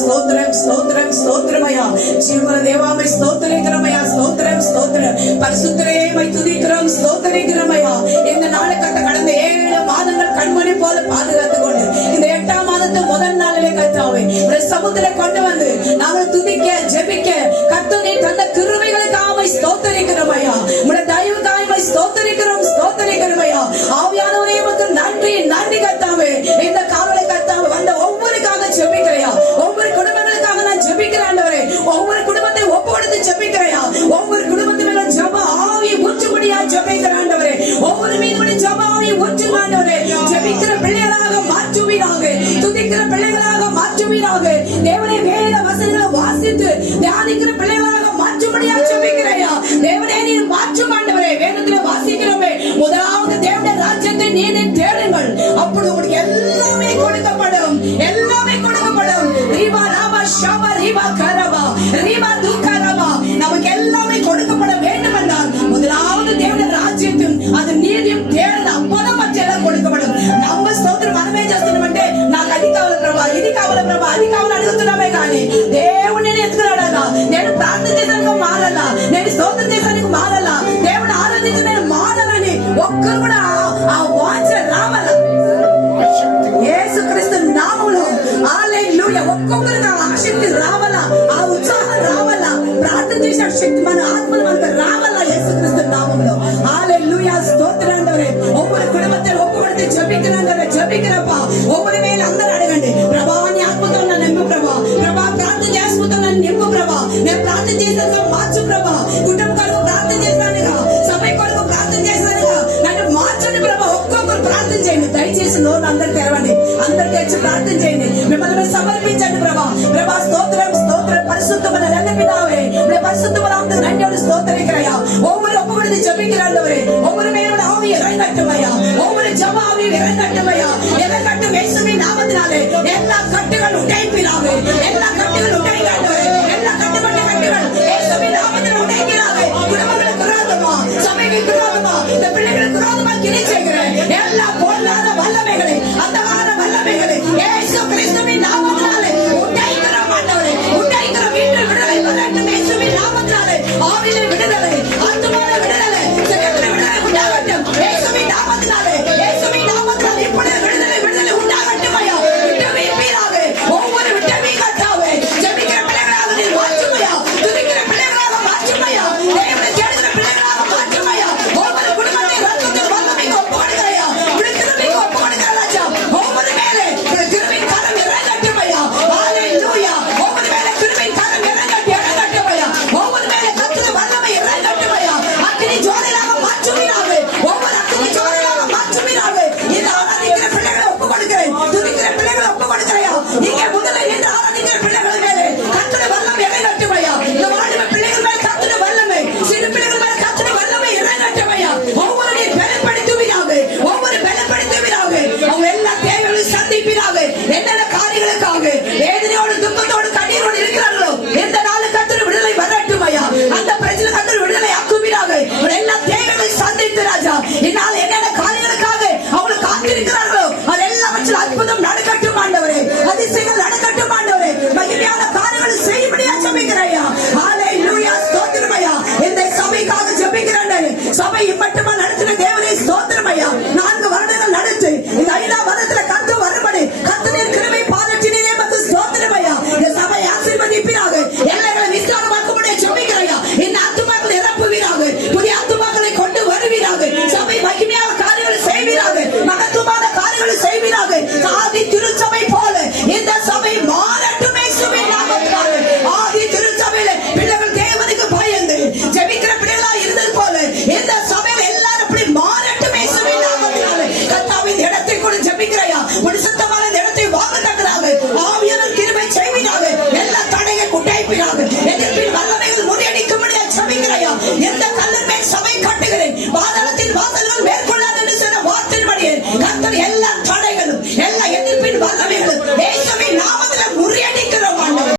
ஸ்தோத்திரம் ஸ்தோத்திரம் ஸ்தோத்திரமயா. ஜீவன தேவாவை ஸ்தோத்திரிக்கிறோமையா. ஸ்தோத்திரம் ஸ்தோத்திரம். பரிசுத்தரேமை துதிக்கிறோம், ஸ்தோத்திரிக்கிறோமையா. இந்த நாளுக்கு கடந்த 7 மாதங்கள் கண்மணி போல பாதுகாத்துக் கொண்டு இந்த 8ஆம் மாதத்து முதல் நாளிலே கர்த்தாவே சமுத்திர கொண்டு வந்து நாங்கள் துதிக்க ஜெபிக்க கர்த்தர் தந்த கிருபைகளுக்காக ஸ்தோத்திரிக்கிறோமையா. உடைய தயவுக்காக ஸ்தோத்திரிக்கிறோம், ஸ்தோத்திரிக்கிறோமையா. ஆவியானவரே உமக்கு நன்றி நன்றி கர்த்தாவே. இந்த காவலை கர்த்தாவே வந்த ஒவ்வொருக்காக ஜெபிக்கிறையா. ஒவ்வொரு குடும்பங்களுக்காக நான் ஜெபிக்கிறேன் ஆண்டவரே. ஒவ்வொரு குடும்பத்தை ஒப்புக்கொடுத்து ஜெபிக்கிறையா. ஒவ்வொரு குடும்பத்தின் மேல ஜெப ஆவியை ஊற்றும்படியா ஜெபிக்கிறேன் ஆண்டவரே. ஒவ்வொரு மீது ஜெப ஆவியை ஊற்றுங்க ஆண்டவரே. ஜெபிக்கிற பிள்ளைகளாக மாற்றுவீராக, துதிக்கிற பிள்ளைகளாக மாற்றுவீராக. தேவனே வேத வசனங்களை வாசித்து தியானிக்கிற பிள்ளைகளாக மாற்றும்படியா ஜெபிக்கிறையா. தேவனே நீர் மாற்றும் ஆண்டவரே. வேதத்திலே வாசிக்கிறோமே, முதலாவது தேவனுடைய ராஜ்யத்தை நீதி தேடுங்கள், அப்பொழுது உங்களுக்கு எல்லாமே கொடுக்கப்படும், எல்லாமே கொடுக்கப்படும். ரீபா ராபா ஷாபா ரீபா கரபா ரீபா துக்கரபா. நமக்கு எல்லாமே கொடுக்கப்பட வேண்டும் என்றால் முதலாவது தேவனுடைய ராஜ்யத்தையும் அது நீதியும் தேடல, அப்போதான் மற்றெல்லாம் கொடுக்கப்படும். நம்ம స్తోత్రం మనమే చేస్తున్నామంటే నాకు అది కావాలి ప్రభా, ఇది కావాలి ప్రభా, అది కావాలి అడుగుతున్నామే కానీ దేవుడు నేను ఎత్తుకురాడాలా, నేను ప్రార్థన చేసానికి మారాలా, నేను స్తోత్రం చేసానికి మారాలా, దేవుడు ఆరాధించి నేను మారాలని ఒక్కరు కూడా ఆ వాంఛ రావాలా. యేసుక్రీస్తు నామములో హల్లెలూయా. ఒక్కొక్కరికి ఆ ఆసక్తి రావాలా, ఆ ఉత్సాహం రావాలా, ప్రార్థన చేసే శక్తి మన ఆత్మలో మనకు రావాలా. యేసుక్రీస్తు నామములో హల్లెలూయా. స్తోత్రం ఆండవరే. ఒక్కొక్క కుటుంబத்தை ఒప్పుకొడితే జపిக்கிறండవరే, జపిக்கிறப்பா. ఒక్కొక్క మేల అందరూ అడగండి, ప్రభా నీ ఆత్మతో నన్ను నింపు ప్రభా, ప్రభా ప్రార్థన చేసుకుంటూ నన్ను నింపు ప్రభా, నేను ప్రార్థన చేశాను మార్చు ప్రభా, కుటుంబం కొరకు ప్రార్థన చేశానుగా, సభ కొరకు ప్రార్థన చేశానుగా, నన్ను మార్చండి ప్రభా. ఒక్కొక్కరు ప్రార్థన చేయండి దయచేసి. నోరు అందరు తెరవండి, అందరు తెచ్చి ప్రార్థన చేయండి, మిమ్మల్ని సమర్పించండి ప్రభా. ప్రభా స్తోత్రం స్తోత్రం. పరిశుద్ధమైన நல்ல பிதாவே, உடைய பரிசுத்தமான நாமத்துக்கு நன்றியோடு ஸ்தோத்திரிக்கிறேயா. ஒவ்வொரு ஒப்புக்கொடுத்து ஜெபிக்கிறாண்டவரே, ஒவ்வொரு மேலோட ஆவியை இறங்கட்டுமையா, ஒவ்வொரு ஜெப ஆவியை இறங்கட்டுமையா. இறங்கட்டும் இயேசுவின் நாமத்தினாலே எல்லா கட்டுகள் உடைப்பினாக, எல்லா கட்டுகள் உடைக்காண்டவரே, எல்லா கட்டுப்பட்ட கட்டுகள் இயேசுவின் நாமத்தில் உடைக்கிறாக. குடும்பங்களுக்கு விரோதமா, சபைக்கு விரோதமா, இந்த பிள்ளைகளுக்கு விரோதமா கிளை செய்கிறேன் எல்லா பொல்லாத வல்லமைகளை, அந்தகார வல்லமைகளை இயேசு கிறிஸ்துவின் நாமத்தினாலே உடைக்கிறோம் ஆண்டவரே. உடைக்கிற வீட்டில் விடுதலை வரட்டும் இயேசுவின் நாமத்தினாலே. ஆவியிலே விடுதலை, ஆத்துமாவிலே விடுதலை, சரீரத்திலே விடுதலை உண்டாகட்டும் இயேசுவின் நாமத்தினாலே. இயேசுவின் நாமத்தினாலே இப்பொழுது விடுதலை விடுதலை உண்டாகட்டும் ஐயா. விட்டவே வீராக ஒவ்வொரு விட்டவே கர்த்தாவே ஜெபிக்கிற பிள்ளைகளாக நீர் மாற்றுமையா, துதிக்கிற பிள்ளைகளாக மாற்றுமையா, தேவனை தேடுகிற பிள்ளைகளாக மாற்றுமையா. ஒவ்வொரு குடும்பத்தை ரத்தத்தின் வல்லமைக்கு ஒப்புக்கொடுக்கிறையா, விடுதலைக்கு ஒப்புக்கொடுக்கிற ராஜா. ஒவ்வொரு மேலே கிருபையின் கரம் இறங்கட்டும் ஐயா. ஹல்லேலூயா. ஒவ்வொரு மேலே கிருபையின் கரம் இறங்கட்டும் ஐயா. ஒவ்வொரு மேலே கர்த்தருடைய வல்லமை இறங்கட்டும் ஐயா. அக்கினி ஜுவாலையாக மாற்றுவீராக, ஒவ்வொரு அக்கினி ஜுவாலையாக மாற்றுவீராக. இந்த ஆராதிக்கிற பிள்ளைகளை ஒப்புக்கொடுக்கிறேன், துதிக்கிற பிள்ளைகளை ஒப்புக்கொடுக்கிறையா. இங்கே முதலில் நின்று ஆராதிக்கிற பிள்ளைகள் மேலே கர்த்தருடைய வல்லமை இறங்கட்டும் ஐயா. இந்த வாலிப பிள்ளைகள் மேலே கர்த்தருடைய வல்லமை, சிறு பிள்ளைகள் மேலே கர்த்தருடைய வல்லமை இறங்கட்டும் ஐயா. ஒவ்வொரு பலப்படுத்துவீராக, ஒவ்வொரு பலப்படுத்துவீராக. அவங்க எல்லா தேவைகளையும் சந்திப்பீராக. என்னென்ன காரியங்களுக்காக வேதனையோடு துக்கத்தோடு கண்ணீரோடு இருக்கிறார்களோ எந்த நாளும் கர்த்தருடைய விடுதலை வரட்டும் ஐயா. அந்த பிரச்சனை கர்த்தருடைய விடுதலை ஆக்குவீராக. எல்லா தேவைகளையும் சந்தித்து ராஜா. இந்நாள்